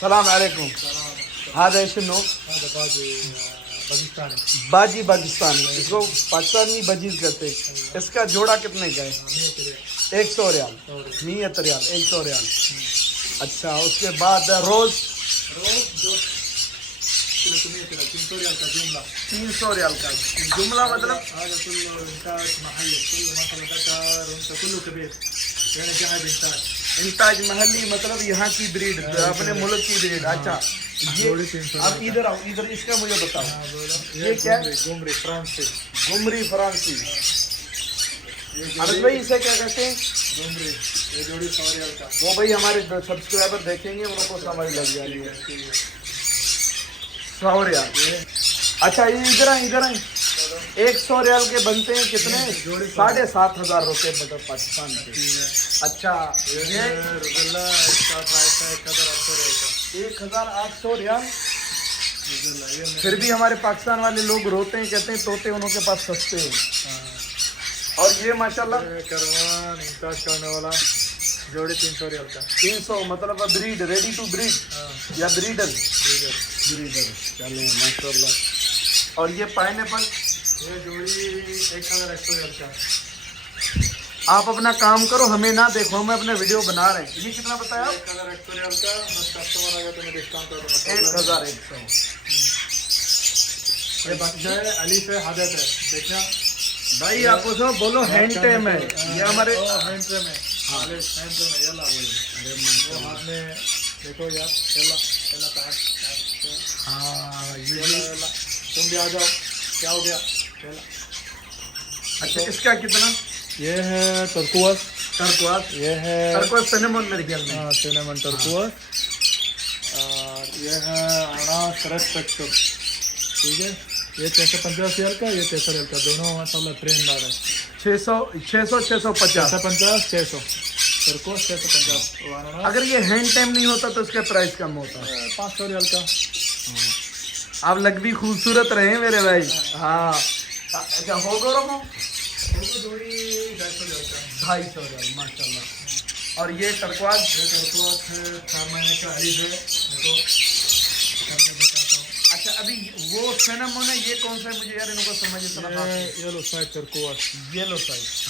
सलाम अलैकुम। हादा शनो बाजी पाकिस्तान, इसको पाकिस्तानी बजीज कहते हैं। इसका जोड़ा कितने का है? 100 रियाल, 100 रियाल, 100 रियाल। अच्छा, उसके बाद रोज 300 रियाल का जुमला, मतलब इंताज महली, मतलब यहाँ की ब्रीड, अपने मुल्क की ब्रीड। अच्छा, ये अब इधर आओ, इधर इसका मुझे बताओ, ये क्या है? गुमरी फ्रांसी। अरे भाई इसे क्या कहते हैं? ये जोड़ी 100 रियाल का। वो भाई हमारे सब्सक्राइबर देखेंगे, उनको समझ लग जाएगी। 100 रियाल। अच्छा, ये इधर आए, इधर आए। 100 रियाल के बनते हैं कितने? 7,500 रुपये मतलब पाकिस्तान के। अच्छा, ये रुगल्ला इसका प्राइस है 1,800 रियाल। फिर भी हमारे पाकिस्तान वाले लोग रोते हैं, कहते हैं तोते उनके पास सस्ते हैं। और ये माशाल्लाह करवान इंताज करने वाला जोड़ी 300 रियाल का। 300 मतलब ब्रीड, रेडी टू ब्रीड या ब्रीडर? ब्रीडर। चले माशाल्लाह। और ये पाइनएप्पल, ये जोड़ी 1,100 रियाल का। आप अपना काम करो, हमें ना देखो, हम अपने वीडियो बना रहे हैं। ये कितना बताया? 1,100 रियाल का। बस कस्टमर आ गया तो मैं डिस्काउंट कर दूंगा। 1,100। ये बच्चा है, अली से हादत है, देखना भाई आप उसमें बोलो हैंड टेम है ये हमारे। हैंड ट्रेम है। हैंड ट्रेम है, यल्ला वही। अरे वो हाथ में देखो यार, यल्ला यल्ला पैक। हाँ, यल्ला तुम भी आ जाओ। क्या हो गया? यल्ला। अच्छा, इसका कितना? ये है टर्कुआस। टर्कुआस, ये है टर्कुआस सिनेमन मेरे ख्याल में। हाँ, सिनेमन टर्कुआस। और ये है अनास रेड स्पेक्ट्रम। ठीक है, ये 650 रियाल का, ये 600 रियाल का। दोनों माशाल्लाह ट्रेन बार है। 600, 650। 650, 600 टर्कुआस 650। अगर ये हैंड टाइम नहीं होता तो इसका प्राइस कम होता है। 500 रियाल का। आप लग भी खूबसूरत रहे मेरे भाई। हाँ, अच्छा हो गो रखो जोड़ी 250 रियाल का। 250 रियाल माशाल्लाह। और ये टर्कुआस, ये टर्कुआस है 4 महीने का अलीफ है। देखो करके बताता हूँ। अच्छा, अभी वो सिनेमन है, ये कौन सा है? मुझे यार इनको समझ ये yellow side turquoise. Yellow side.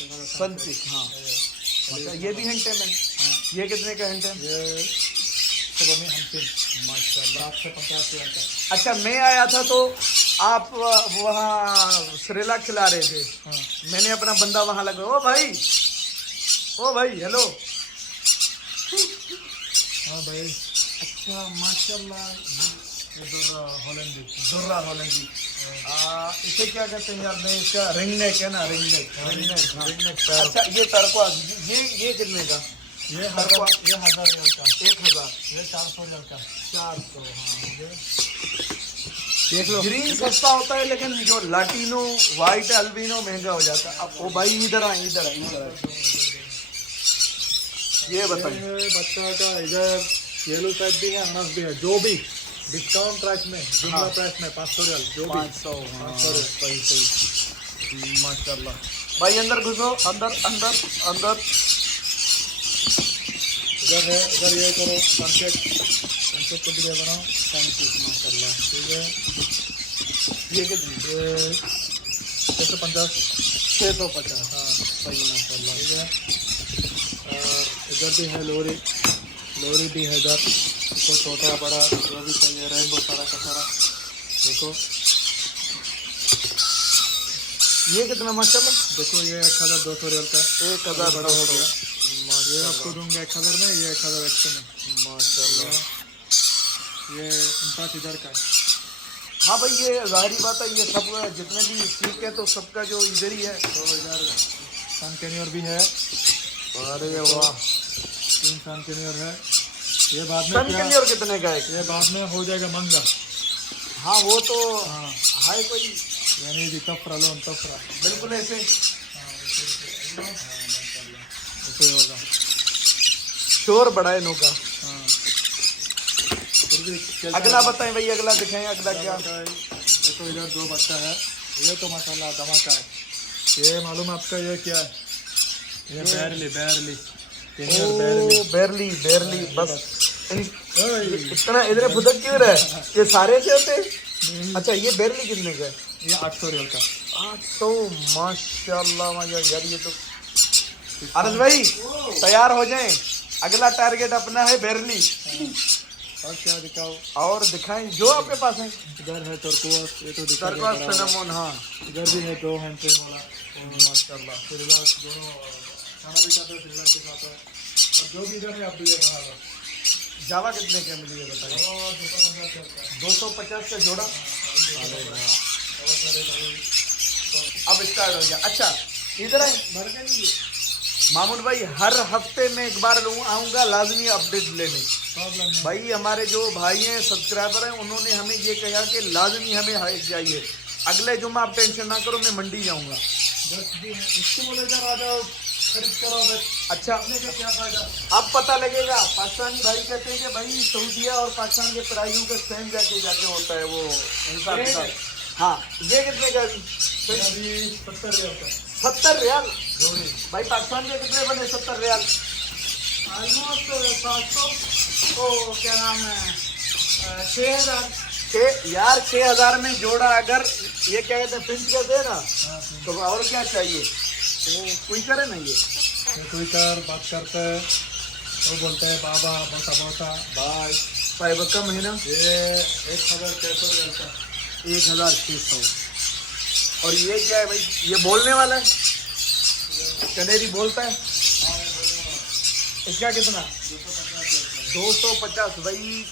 सनसिक। हाँ, अच्छा, ये भी हैंड टाइम है। ये कितने का हैंड टाइम? ये 750 माशाल्लाह। 750 रियाल का। अच्छा, मैं आया था तो आप वहाँ श्रीला खिला रहे थे। मैंने अपना बंदा वहाँ लगा, ओ भाई हेलो। हाँ भाई। अच्छा माशाल्लाह, दुर्रा हॉलैंडी। दुर्रा हॉलैंडी। इसे क्या कहते हैं यार? मैं इसका रिंग नेक है ना, रिंग नेक। अच्छा, ये टर्कुआस, ये कितने का? ये 1000 रियाल का। 1000। ये 400 रियाल का। 400। हाँ, देख लो। ग्रीन सस्ता होता है लेकिन जो लाटिनो वाइट अल्बिनो महंगा हो जाता है। अब ओ भाई इधर आए। ये बताइए। बच्चा का इधर येलो टाइप भी है, अनास भी है। जो भी डिस्काउंट प्राइस में, जुमला प्राइस में 500 रियाल। जो भी 500। सही माशाल्लाह। भाई अंदर घुसो, अंदर। इधर है, इधर ये करो सनसेट की वीडियो बनाओ। सनसेट माशाल्लाह। ठीक है, ये कितने? ये 650। 650। हाँ, सही माशाल्लाह। ठीक है, इधर भी है लोरी भी है इधर। तो छोटा बड़ा जो भी चाहिए, रेनबो सारा का सारा। देखो ये कितना माशाल्लाह? देखो ये 1200 रियाल का। 1000 बड़ा हो गया। ये माशाल्लाह। आपको दूंगा 1000 में, ये 1100 में माशाल्लाह। ये 49,000 का है। हाँ भाई, ये जाहिर बात है, ये सब जितने भी सीख है तो सबका जो इधर ही है। तो इधर सन कैनियर भी है। अरे वाह, 3 सन कैनियर है। ये बाद में सन कैनियर कितने का है? ये बाद में हो जाएगा महंगा। हाँ वो तो हाँ, हाय कोई यानी दी तफरा लोन तफरा बिल्कुल ऐसे ऐसे होगा। शोर बड़ा है नौका। हाँ फिर भी चलता अगला है। बताएं भाई, अगला दिखाएं, अगला क्या? देखो इधर दो बच्चा है, ये तो माशाल्लाह धमाका है। ये मालूम है आपका ये क्या है? ये बैरली बैरली ओ बैरली बैरली बस इतना इधर फुदक क्यों रहा है? ये सारे से होते हैं? अच्छा ये बैरली कितने का है? ये 800 रियल का। 800 माशाल्लाह माशाल्लाह यार, ये तो अरज भाई तैयार हो जाएं, अगला टारगेट अपना है बैरली। और क्या दिखाओ? और दिखाएं जो आपके पास है। इधर है टर्कोस, ये तो दिखा टर्कोस सिनेमन, हाँ इधर भी है 2 हैंडफ्रेम वाला माशाल्लाह। रिलैक्स दोनों खाना भी खाता है, रिलैक्स भी खाता है। और जो भी इधर है आप भी ले बना लो। जावा कितने का मिली है बताइए? और 250 चलता है। 250 का जोड़ा। अरे वाह। अब स्टार्ट हो गया। अच्छा इधर है मामून भाई, हर हफ्ते में एक बार आऊँगा लाजमी अपडेट लेने। प्रॉब्लम नहीं। भाई हमारे जो भाई हैं सब्सक्राइबर हैं, उन्होंने हमें ये कहा कि लाजमी हमें चाहिए। अगले जुम्मा आप टेंशन ना करो, मैं मंडी जाऊँगा। 10 दिन इसके बोले इधर आ जाओ, खरीद करो बस। अच्छा अपने का क्या फायदा? अब पता लगेगा। पाकिस्तानी भाई कहते हैं कि भाई सऊदीया और पाकिस्तान के प्राइसों का सेम जाके होता है वो हिसाब किताब। हाँ ये कितने का अभी? अभी 70 रियल का 70 रियाल। जोड़ी। भाई पाकिस्तान के कितने बने 70 रियाल? ऑलमोस्ट 700 तो क्या नाम है 6000। यार 6000 में जोड़ा, अगर ये क्या कहते हैं पिंच कहते हैं ना, तो और क्या चाहिए? तो कोई करे ना ये कोई कर बात करते है वो बोलते हैं बाबा बोसा बोसा भाई फाइबर का महीना ये 1600 रियल का 1600। और ये क्या है भाई? ये बोलने वाला है, कनेरी बोलता है। इसका कितना? 250। भाई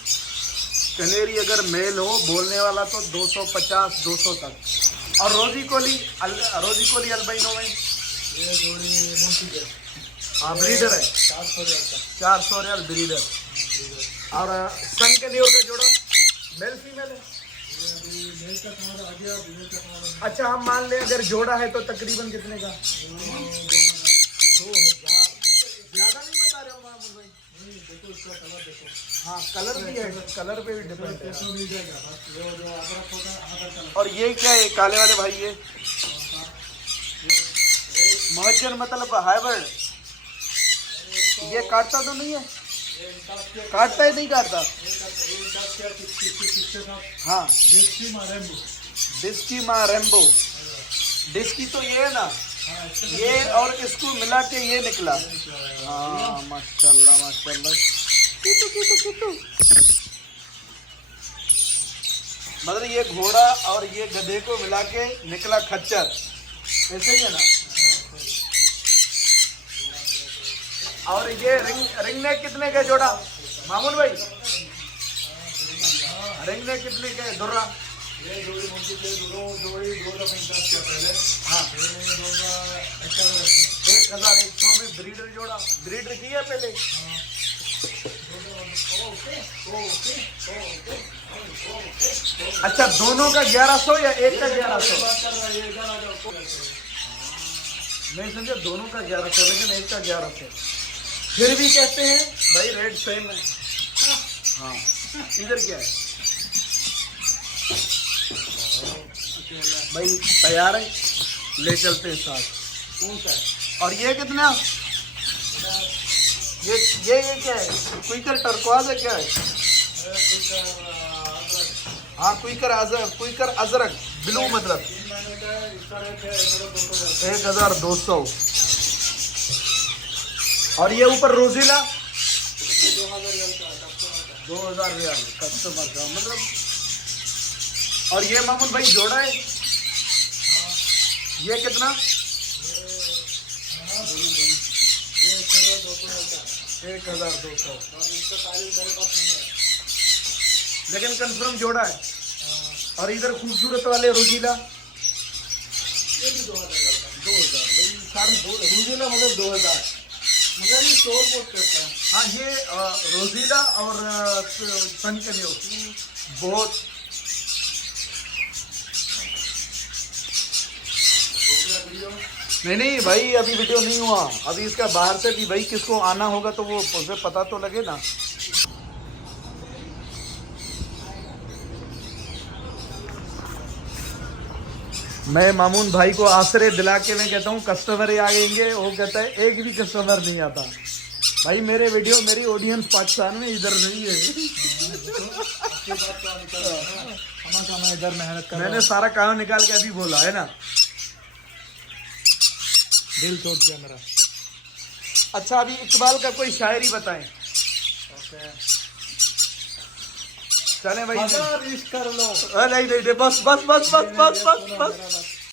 कनेरी अगर मेल हो बोलने वाला तो 250 200 तक। और रोजी कोली अल्बाइनो में ये जोड़ी मोटी है। हाँ ब्रीडर है, 400 रियल का 400 रियाल ब्रीडर। और सन के न्यूर का जोड़ा मेल फीमेल है। ये अभी मेल का खाना आ गया, फीमेल का खाना अच्छा हम मान लें अगर जोड़ा है तो तकरीबन कितने का? 2000। ज्यादा नहीं बता रहे हो मामून भाई? नहीं देखो इसका कलर देखो। हाँ कलर भी है, कलर पे भी डिपेंड है। पैसा मिल जाएगा बस जो अदरक होता है अदरक कलर। और ये क्या है काले वाले भाई? ये महजन मतलब हाइब्रिड। ये काटता तो नहीं है? काटता है नहीं काटता? हाँ डिस्की माँ रेम्बो। डिस्की तो ये है ना, ये और इसको मिला के ये निकला। हाँ माशाल्लाह माशाल्लाह। मतलब ये घोड़ा और ये गधे को मिला के निकला खच्चर, ऐसे ही है ना? और ये रिंग नेक कितने का जोड़ा मामून भाई? रिंग नेक कितने का है दुर्रा? ये जोड़ी मोटी पे जोड़ी 250 का पहले। हाँ ये मैंने दूंगा 1100 में ब्रीडर जोड़ा। ब्रीडर किया पहले? अच्छा दोनों का 1100 या एक का 1100? बात कर रहा है, ये इधर आ जाओ। नहीं समझे, दोनों का 1100 लेकिन एक का 1100। फिर भी कहते हैं भाई रेट सेम है। हाँ इधर क्या है भाई? तैयार है, ले चलते हैं साथ। कौन सा है? और ये कितना? ये क्या है? क्विकर टर्कवाज है क्या है? हाँ क्विकर अजरक ब्लू मतलब 3 महीने का है, इसका रेट है 1200। और ये ऊपर रोजीला ये 2000 रियल का है, कस्टमर का। 2000 रियाल कस्टमर का मतलब। और ये मामून भाई जोड़ा है, ये कितना? ये 1200 का 1200। और इसका तारीफ मेरे पास नहीं है। लेकिन कंफर्म जोड़ा है। और इधर खूबसूरत वाले रोजीला ये भी 2000 का 2000। भाई सारे रोजीला मतलब 2000। मगर ये शोर बहुत करता है। हाँ ये रोजीला और सन के लिए बहुत वीडियो। नहीं नहीं भाई, अभी वीडियो नहीं हुआ, अभी इसका बाहर से भी भाई किसको आना होगा तो वो उसे पता तो लगे ना। मैं मामून भाई को आश्रय दिला के मैं कहता हूँ कस्टमर ही आ जाएंगे, वो कहता है एक भी कस्टमर नहीं आता। भाई मेरे वीडियो, मेरी ऑडियंस पाकिस्तान में इधर नहीं है। मैं इधर मेहनत कर मैंने सारा काम निकाल के अभी बोला है ना। दिल तोड़ दिया मेरा। अच्छा अभी इकबाल का कोई शायरी बताएं। चले भाई, इश्क कर लो। नहीं नहीं बस बस बस बस बस बस बस।